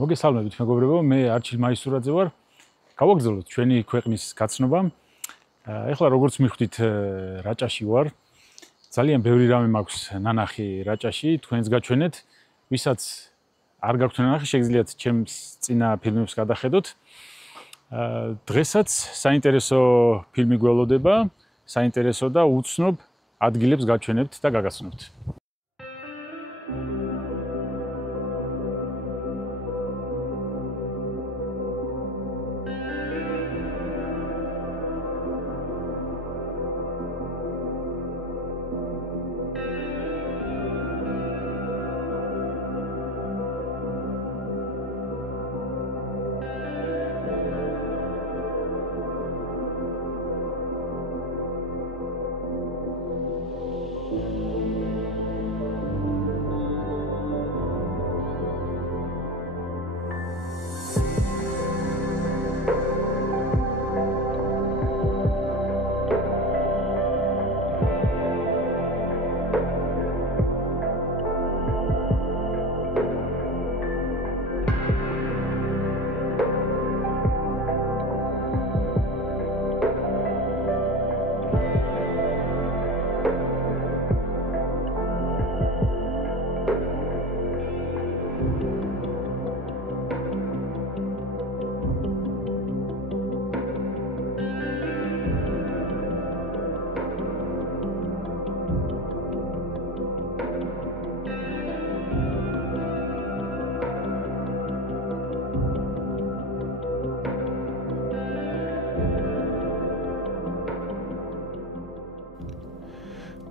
მოგესალმებით მეგობრებო, მე არჩილ მაისურაძე ვარ. გავაგრძელოთ ჩვენი ქვეყნის გაცნობა. ეხლა როგორც მიხვდით, რაჭაში ვარ. ძალიან ბევრი რამე მაქვს ნანახი რაჭაში, თქვენს გაჩვენეთ. ვისაც არ გაქვთ ნანახი, შეგიძლიათ ჩემს წინა ფილმებს გადახედოთ. დღესაც საინტერესო ფილმი გველოდება, საინტერესო და უცნობ ადგილებს გაჩვენებთ და გაგაცნობთ.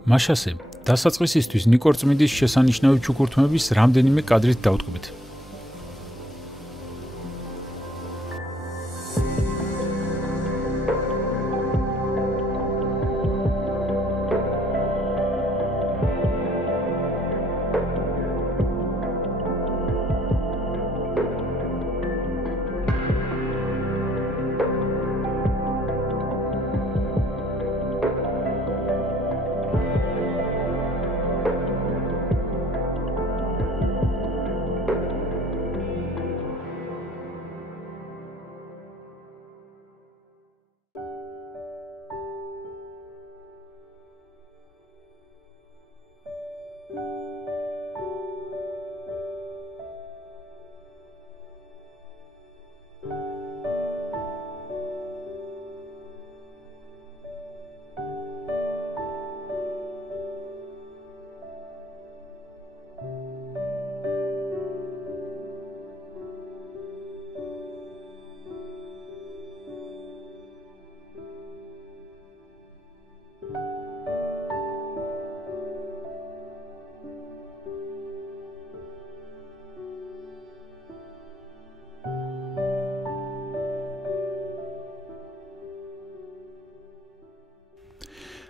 მაშასე, დასაწყისისთვის ნიკორწმინდის შესანიშნავი ჩუქურთმების რამდენიმე კადრით დავტყვით.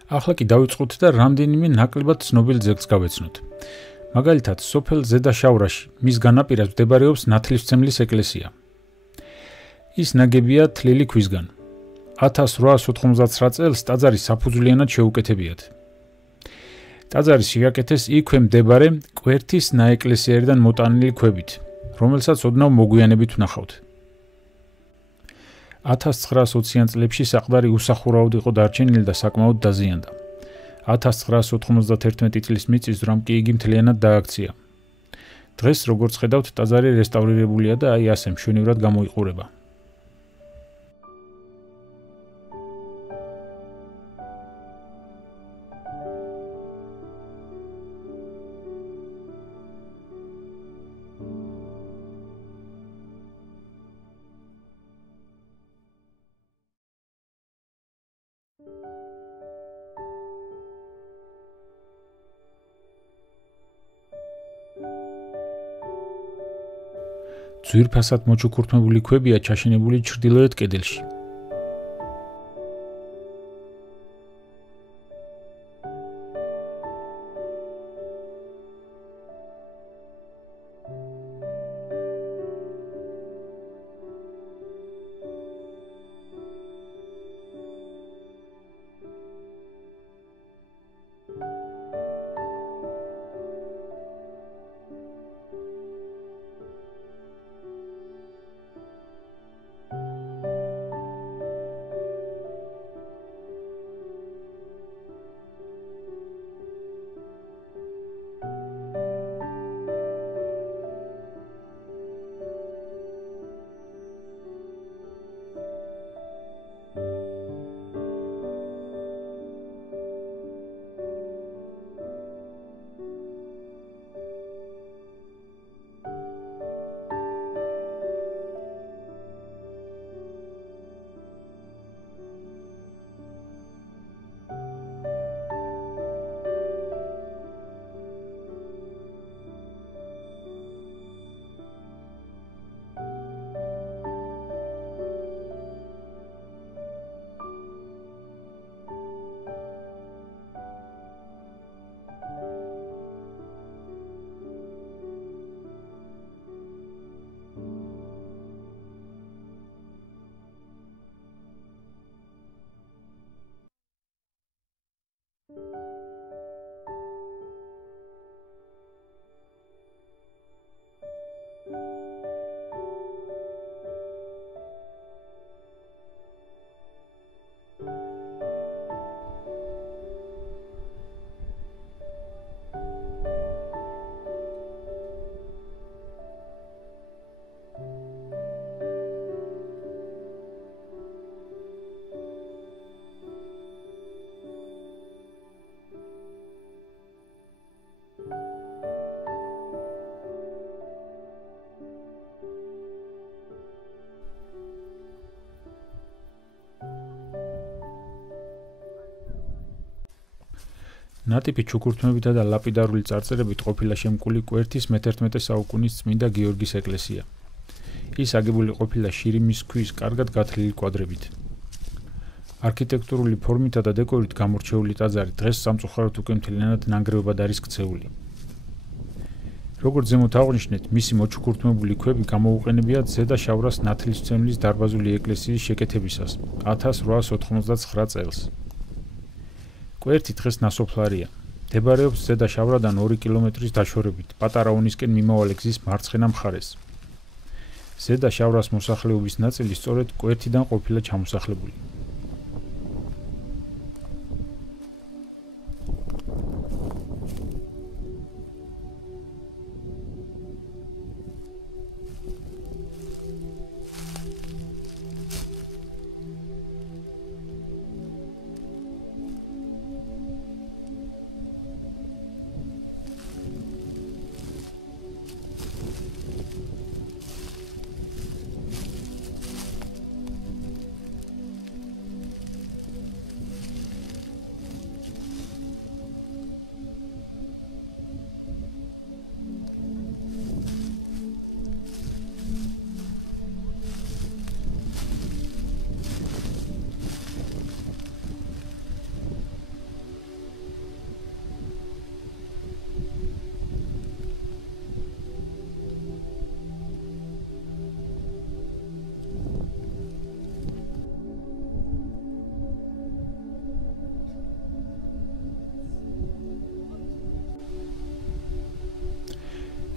ახლა კი დავიწყოთ და რამდენიმე ნაკლებად ცნობილ ძეგლს გავეცნოთ. მაგალითად, სოფელ ზედაშავრაში, მის განაპირას მდებარეობს ნათლისმცემლის ეკლესია. ის ნაგებია თლილი ქვისგან. 1899 წელს ტაძარი საფუძვლიანად შეუკეთებიათ. ტაძარი შეაკეთეს იქვე მდებარე კვერთის ნაეკლესიარიდან მოტანილი ქვებით, რომელსაც ოდნავ მოგვიანებით ვნახავთ. 1920-იან წლებში საყდარი უსახურავად იყო დარჩენილი და საკმაოდ დაზიანდა. 1991 წლის მიწისძვრამ კი იგი მთლიანად დააქცია. დღეს, როგორც ხედავთ, ტაძარი რესტავრირებულია და აი ასე მშვენივრად გამოიყურება. ძვირფასად მოჩუქურთმებული ქვებია ჩაშენებული ჩრდილოეთ კედელში. ნატიფი ჩუქურთმებითა და ლაპიდარული წარწერებით ყოფილა შემკული კვერთის მე-11 საუკუნის წმინდა გიორგის ეკლესია. ის აგებული ყოფილა შირიმის ქვის კარგად გათლილი კვადრებით. არქიტექტურული ფორმითა და დეკორით გამორჩეული ტაძარი დღეს სამწუხაროდ უკვე მთლიანად ნანგრევებად არის ქცეული. როგორც ზემოთ აღვნიშნეთ, მისი მოჩუქურთმებული ქვები გამოუყენებიათ ზედა შავრას ნათლისმცემლის დარბაზული ეკლესიის შეკეთებისას 1899 წელს. კვერთი დღეს ნასოფლარია. მდებარეობს ზედა შავრადან 2 კილომეტრის დაშორებით, პატარა ონისკენ მიმავალი გზის მარცხენა მხარეს. ზედა შავრას მოსახლეობის ნაწილი სწორედ კვერთიდან ყოფილა ჩამოსახლებული.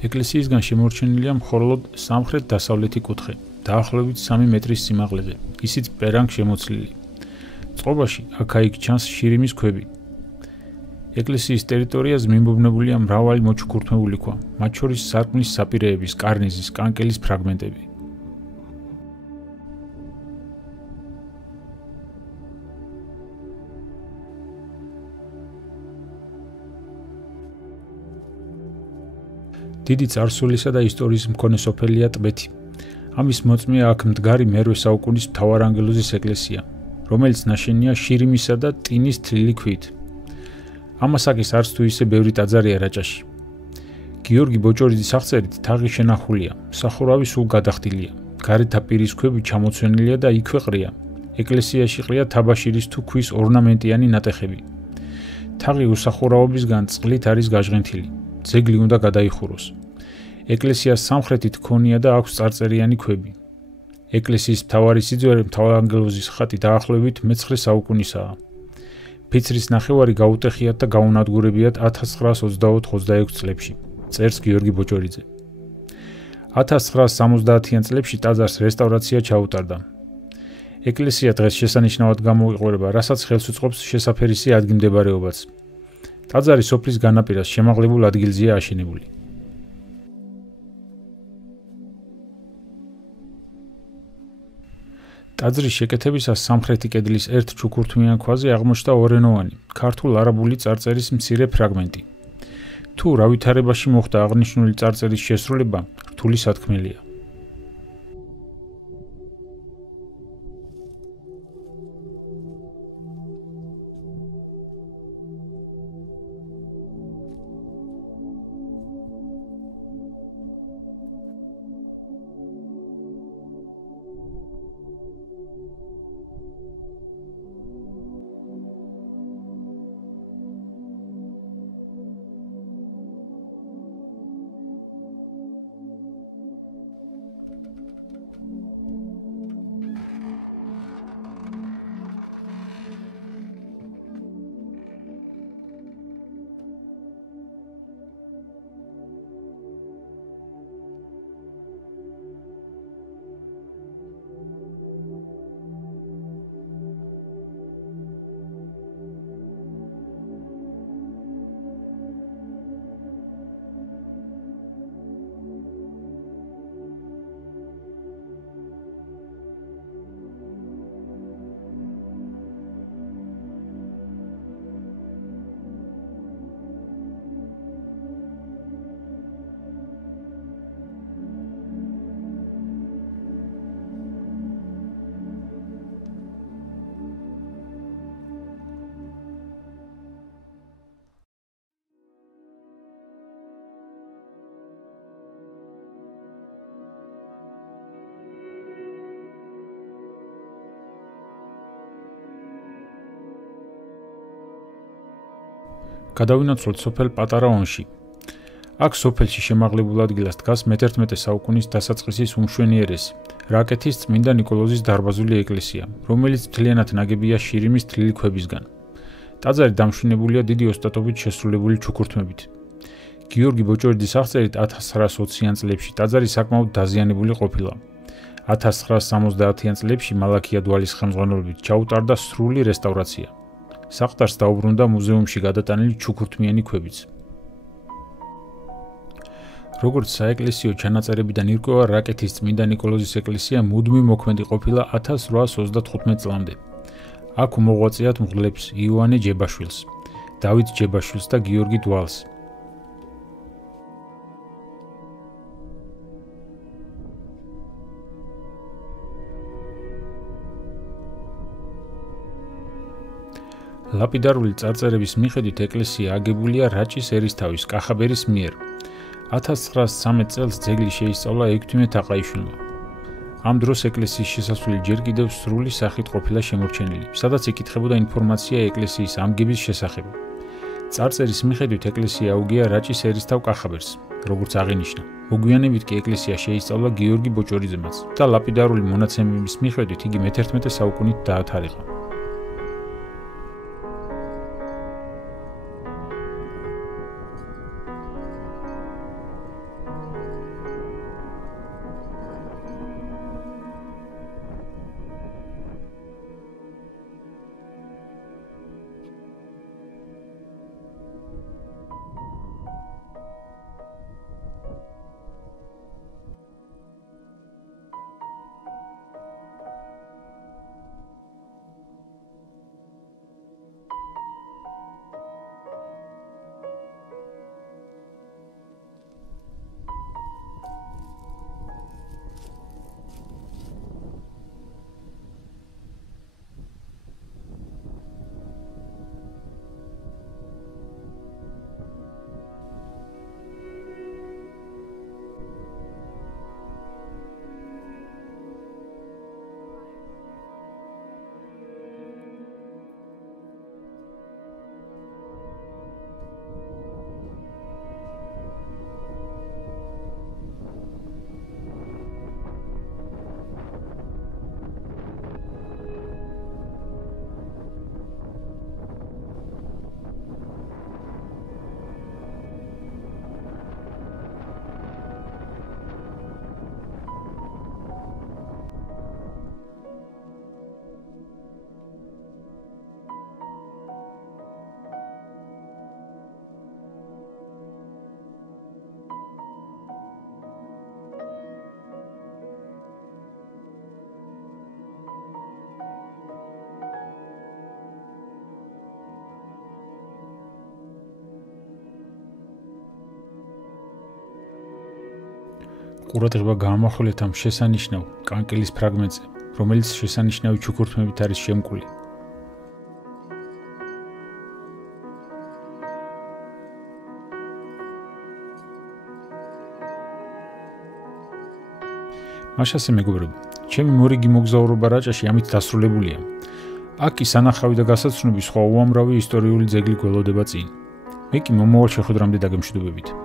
ეკლესიისგან შემორჩენილია მხოლოდ სამხრეთ-დასავლეთი კუთხე, დაახლოებით 3 მეტრის სიმაღლეზე, ისიც პერანგ შემოცლილი. წყობაში აქა-იქ ჩანს შირიმის ქვები. ეკლესიის ტერიტორიაზე მიმობნებულია მრავალი მოჩუქურთმებული ქვა, მათ შორის სარკმლის საპირეების, კარნიზის, კანკელის ფრაგმენტები. დიდი წარსულისა და ისტორიის მქონე სოფელია ტბეთი. ამის მოწმეა აქ მდგარი მე-8 საუკუნის მთავარანგელოზის ეკლესია, რომელიც ნაშენია შირიმისა და ტინის თლილი ქვით. ამასაკის არც თუ ისე ბევრი ტაძარია რაჭაში. გიორგი ბოჭორიძის აღწერით თაღი შენახულია, სახურავი სულ გადახდილია, გარეთა პირის ქვები ჩამოცვენილია და იქვე ყრია. ეკლესიაში ყრია თაბაშირის თუ ქვის ორნამენტიანი ნატეხები. თაღი უსახურავობისგან წყლით არის გაჟღენთილი. ძეგლი უნდა გადაიხუროს. ეკლესიას სამხრეთით ჰქონია და აქვს წარწერიანი ქვები. ეკლესიის მთავარი სიძველე მთავარანგელოზის ხატი დაახლოებით მე-9 საუკუნისაა. ფიცრის ნახევარი გაუტეხიათ და გაუნადგურებიათ 1924-26 წლებში, წერს გიორგი ბოჭორიძე. 1970-იან წლებში ტაძარს რესტავრაცია ჩაუტარდა. ეკლესია დღეს შესანიშნავად გამოიყურება, რასაც ხელს უწყობს შესაფერისი ადგილმდებარეობაც. ტაძარი სოფლის განაპირას შემაღლებულ ადგილზეა აშენებული. ტაძრის შეკეთებისას სამხრეთი კედლის ერთ ჩუქურთმიან ქვაზე აღმოჩნდა ორენოვანი, ქართულ-არაბული წარწერის მცირე ფრაგმენტი. თუ რა ვითარებაში მოხდა აღნიშნული წარწერის შესრულება, რთული სათქმელია. გადავინაცვლოთ სოფელ პატარა ონში. აქ სოფელში შემაღლებულ ადგილას დგას მე-11 საუკუნის დასაწყისის უმშვენიერესი, რაკეთის წმინდა ნიკოლოზის დარბაზული ეკლესია, რომელიც მთლიანად ნაგებია შირიმის თლილი ქვებისგან. ტაძარი დამშვენებულია დიდი ოსტატობით შესრულებული ჩუქურთმებით. გიორგი ბოჭორიძის აღწერით 1920-იან წლებში ტაძარი საკმაოდ დაზიანებული ყოფილა. 1970-იან წლებში მალაქია დვალის ხელმძღვანელობით ჩაუტარდა სრული რესტავრაცია. საყდარს დაუბრუნდა მუზეუმში გადატანილი ჩუქურთმიანი ქვებიც. როგორც საეკლესიო ჩანაწერებიდან ირკვევა, რაკეთის წმინდა ნიკოლოზის ეკლესია მუდმივ მოქმედი ყოფილა 1895 წლამდე. აქ უმოღვაწეათ მღვდლებს იოანე ჯებაშვილს, დავით ჯებაშვილს და გიორგი დვალს. ლაპიდარული წარწერების მიხედვით ეკლესია აგებულია რაჭის ერისთავის კახაბერის მიერ. 1913 წელს ძეგლი შეისწავლა ექვთიმე თაყაიშვილმა. ამ დროს ეკლესიის შესასვლელი ჯერ კიდევ სრული სახით ყოფილა შემორჩენილი, სადაც იკითხებოდა ინფორმაცია ეკლესიის ამგების შესახებ. წარწერის მიხედვით ეკლესია აუგია რაჭის ერისთავ კახაბერს, როგორც აღინიშნა. მოგვიანებით კი ეკლესია შეისწავლა გიორგი ბოჭორიძემაც და ლაპიდარული მონაცემების მიხედვით იგი მე-11 საუკუნით დაათარიღა. ყურადღება გაამახვილეთ ამ შესანიშნავ კანკელის ფრაგმენტზე, რომელიც შესანიშნავი ჩუქურთმებით არის შემკული. მაშასე მეგობრებო, ჩემი მორიგი მოგზაურობა რაჭაში ამით დასრულებულია. აქ კი სანახავი და გასაცნობი სხვა უამრავი ისტორიული ძეგლი გველოდება წინ. მე კი მომავალ შეხვედრამდე დაგემშვიდობებით.